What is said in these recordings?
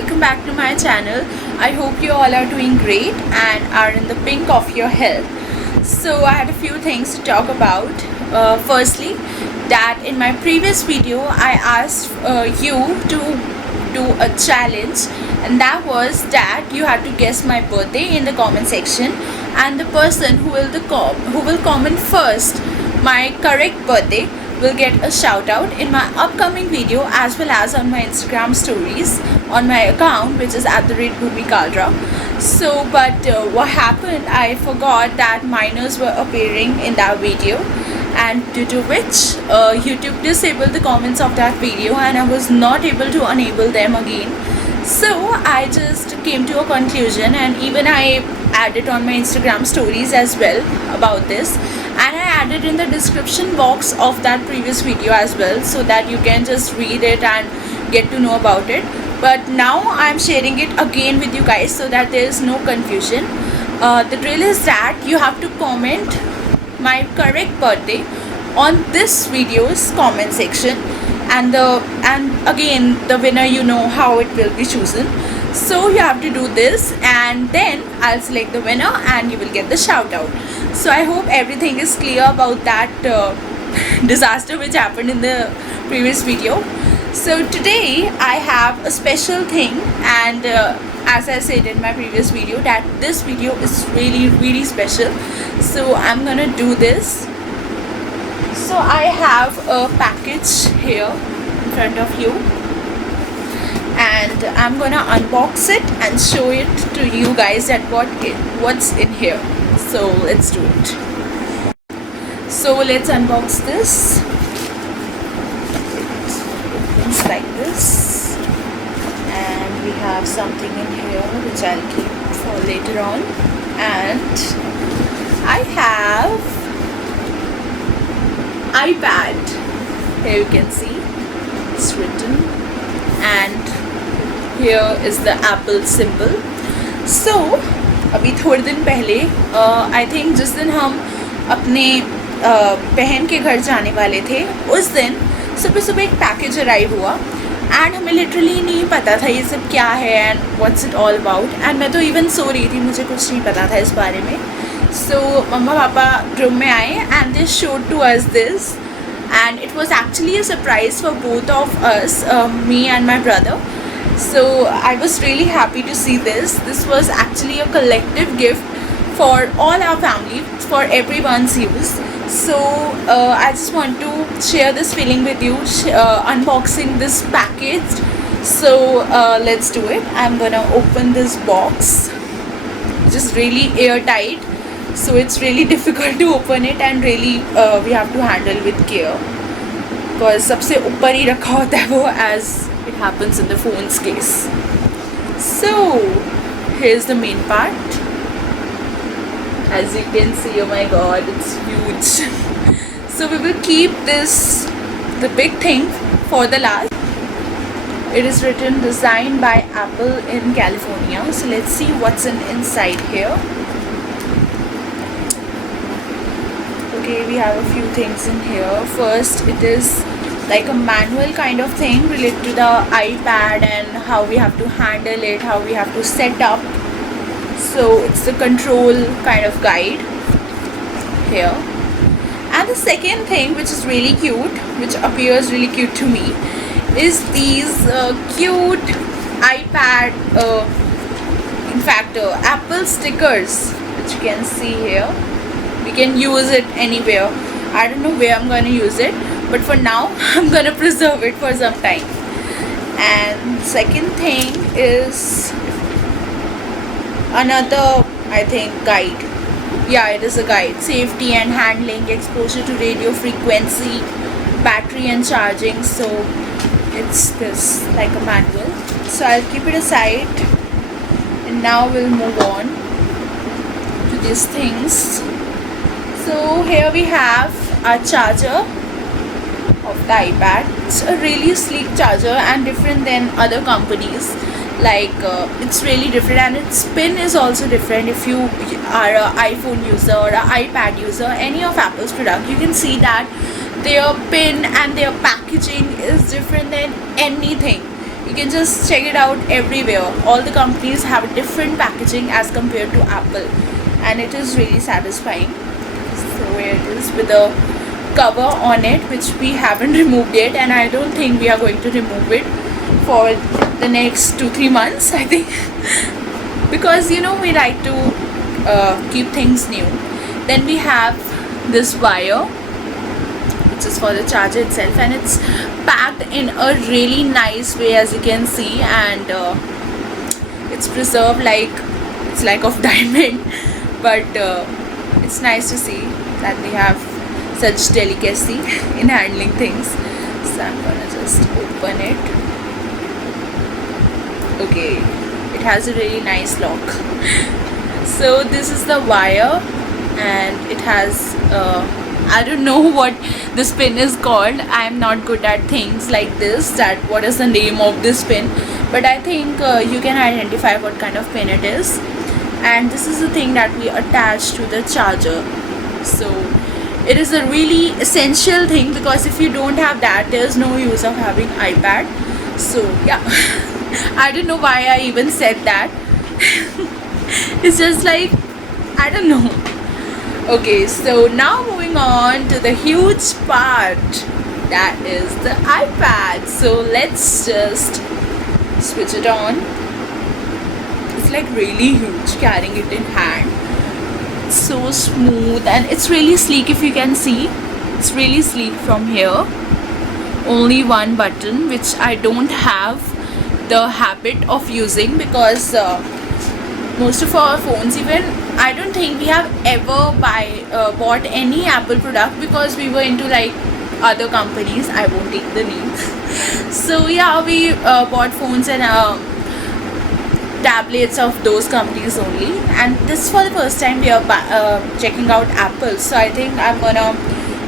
welcome back to my channel. I hope you all are doing great and are in the pink of your health. So I had a few things to talk about. Firstly, that in my previous video I asked you to do a challenge, and that was that you had to guess my birthday in the comment section, and the person who will comment first my correct birthday will get a shout out in my upcoming video as well as on my Instagram stories on my account, which is @BhoomiKalra. So what happened, I forgot that minors were appearing in that video, and due to which YouTube disabled the comments of that video and I was not able to enable them again. So I just came to a conclusion, and even I added on my Instagram stories as well about this, and I added in the description box of that previous video as well, so that you can just read it and get to know about it. But now I'm sharing it again with you guys so that there is no confusion. The drill is that you have to comment my correct birthday on this video's comment section, and again the winner, you know how it will be chosen. So you have to do this, and then I'll select the winner and you will get the shout out. So I hope everything is clear about that disaster which happened in the previous video. So today I have a special thing, and as I said in my previous video, that this video is really special. So I'm gonna do this. So I have a package here in front of you, and I'm gonna unbox it and show it to you guys at what's in here. So let's do it. So let's unbox this. It's like this, and we have something in here which I'll keep for later on, and I have iPad. Here you can see it's written, and here is the Apple symbol. So अभी थोड़े दिन पहले I think जिस दिन हम अपने बहन के घर जाने वाले थे, उस दिन सुबह सुबह एक पैकेज अराइव हुआ, एंड हमें लिटरली नहीं पता था ये सब क्या है and what's it all about. And मैं तो इवन सो रही थी, मुझे कुछ नहीं पता था इस बारे में. सो मम्मा पापा रूम में आए and they showed to us this, and it was actually a surprise for both of us, me and my brother. So I was really happy to see this. This was actually a collective gift for all our family, for everyone's use. So I just want to share this feeling with you, unboxing this package. So let's do it. I'm gonna open this box, which is really airtight. So it's really difficult to open it, and really we have to handle with care, because सबसे ऊपर ही रखा होता है वो, as it happens in the phone's case. So here's the main part. As you can see, oh my god, it's huge. So we will keep this, the big thing, for the last. It is written designed by Apple in California. So let's see what's inside here. Okay, we have a few things in here. First, it is like a manual kind of thing related to the iPad and how we have to handle it, how we have to set up. So it's the control kind of guide here. And the second thing, which is really cute, which appears really cute to me, is these cute iPad, in fact Apple stickers, which you can see here. We can use it anywhere. I don't know where I'm going to use it, but for now I'm going to preserve it for some time. And second thing is another, I think, guide. Yeah, it is a guide. Safety and handling, exposure to radio frequency, battery and charging. So it's this, like a manual. So I'll keep it aside, and now we'll move on to these things. So here we have a charger of the iPad. It's a really sleek charger and different than other companies. Like it's really different, and its pin is also different. If you are an iPhone user or an iPad user, any of Apple's product, you can see that their pin and their packaging is different than anything. You can just check it out everywhere. All the companies have a different packaging as compared to Apple, and it is really satisfying. So here it is with the cover on it, which we haven't removed yet, and I don't think we are going to remove it for the next 2-3 months, I think. Because you know, we like to keep things new. Then we have this wire, which is for the charger itself, and it's packed in a really nice way, as you can see, and it's preserved like it's like of diamond. But it's nice to see that we have such delicacy in handling things. So I'm gonna just open it. Okay, it has a really nice lock. So this is the wire, and it has I don't know what this pin is called. I am not good at things like this, that what is the name of this pin, but I think you can identify what kind of pin it is. And this is the thing that we attach to the charger. So it is a really essential thing, because if you don't have that, there's no use of having iPad. So yeah. I don't know why I even said that. It's just like, I don't know. Okay, so now moving on to the huge part, that is the iPad. So let's just switch it on. It's like really huge carrying it in hand. It's so smooth, and it's really sleek. If you can see, it's really sleek from here. Only one button, which I don't have the habit of using, because most of our phones, even I don't think we have ever bought any Apple product, because we were into like other companies. I won't take the names. So yeah, we bought phones and tablets of those companies only, and this for the first time we are checking out Apple. So I think I'm gonna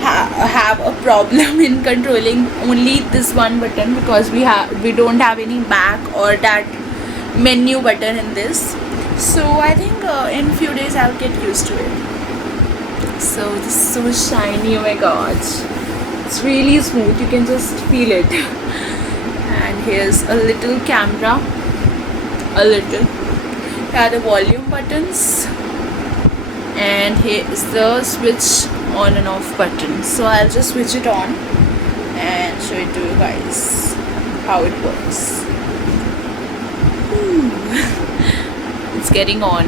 have a problem in controlling only this one button, because we don't have any back or that menu button in this. So I think in few days I'll get used to it. So this is so shiny, oh my gosh, it's really smooth, you can just feel it. And here's a little camera, a little. Here are the volume buttons, and here is the switch on and off button. So I'll just switch it on and show it to you guys how it works. It's getting on,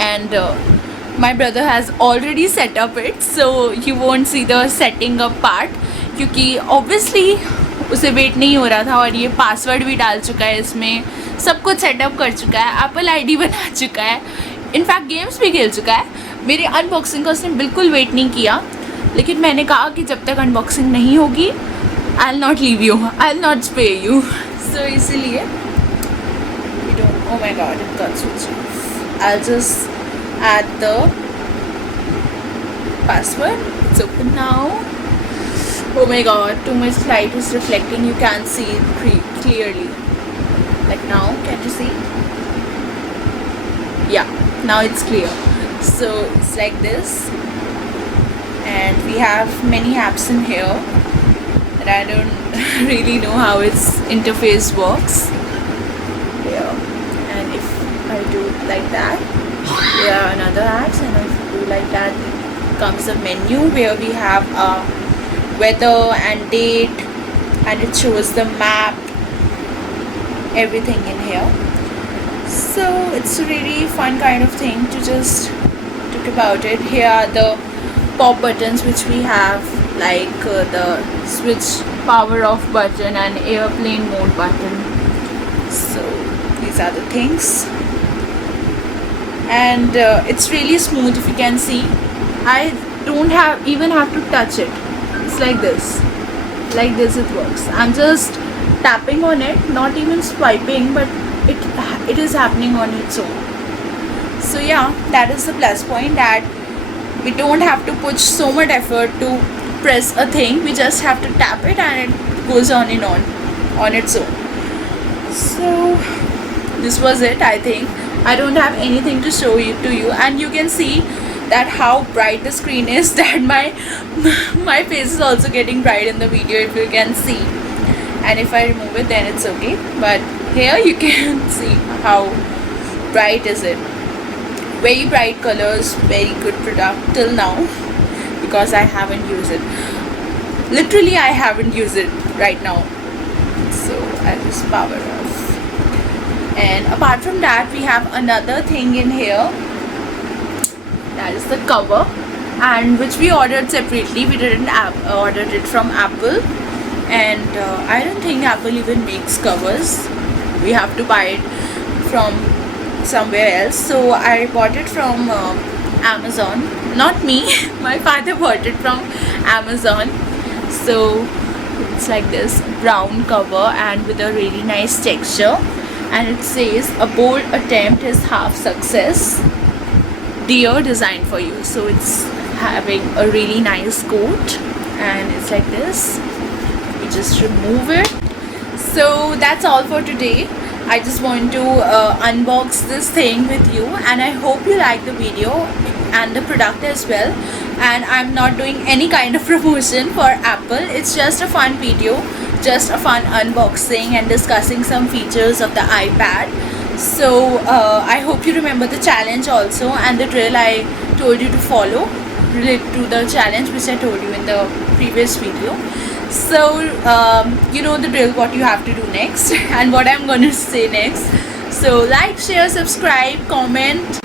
and my brother has already set up it, so you won't see the setting up part, क्योंकि obviously उसे wait नहीं हो रहा था, और ये password भी डाल चुका है इसमें, सब कुछ सेटअप कर चुका है, एप्पल आईडी बना चुका है, इनफैक्ट गेम्स भी खेल चुका है। मेरी अनबॉक्सिंग का उसने बिल्कुल वेट नहीं किया, लेकिन मैंने कहा कि जब तक अनबॉक्सिंग नहीं होगी I will not leave you, I will not spare you. So इसीलिए oh my god, it got switched off. I'll just add the password. It's open now. Oh my god, too much light is reflecting, you can't see it clearly. Like now, can you see? Yeah, now it's clear. So it's like this, and we have many apps in here, and I don't really know how its interface works. Here, and if I do like that, there are another apps, and if I do like that, comes a menu where we have weather and date, and it shows the map, everything in here. So it's a really fun kind of thing to just talk about it. Here are the pop buttons which we have, like the switch power off button and airplane mode button. So these are the things, and it's really smooth. If you can see, I don't even have to touch it. It's like this it works. I'm just tapping on it, not even swiping, but it is happening on its own. So yeah, that is the plus point, that we don't have to put so much effort to press a thing. We just have to tap it and it goes on and on its own. So this was it. I think I don't have anything to show to you, and you can see that how bright the screen is, that my face is also getting bright in the video, if you can see. And if I remove remove it, then it's okay. But here you can see how bright is it. Very bright colors, very good product till now, because I haven't used it. Literally I haven't used it right now. So I'll just power off. And apart from that, we have another thing in here, that is the cover, and which we ordered separately. We didn't ordered it from Apple, and I don't think Apple even makes covers. We have to buy it from somewhere else. So I bought it from Amazon. Not me, my father bought it from Amazon. So it's like this brown cover and with a really nice texture, and it says a bold attempt is half success, dear designed for you. So it's having a really nice coat, and it's like this. We just remove it. So that's all for today. I just want to unbox this thing with you, and I hope you like the video and the product as well. And I'm not doing any kind of promotion for Apple. It's just a fun video, just a fun unboxing and discussing some features of the iPad. So I hope you remember the challenge also, and the drill I told you to follow related to the challenge which I told you in the previous video. So you know the drill, what you have to do next and what I'm going to say next. So like, share, subscribe, comment,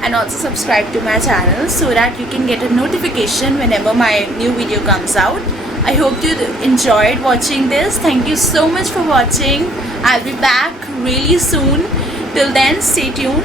and also subscribe to my channel so that you can get a notification whenever my new video comes out. I hope you enjoyed watching this. Thank you so much for watching. I'll be back really soon. Till then, stay tuned.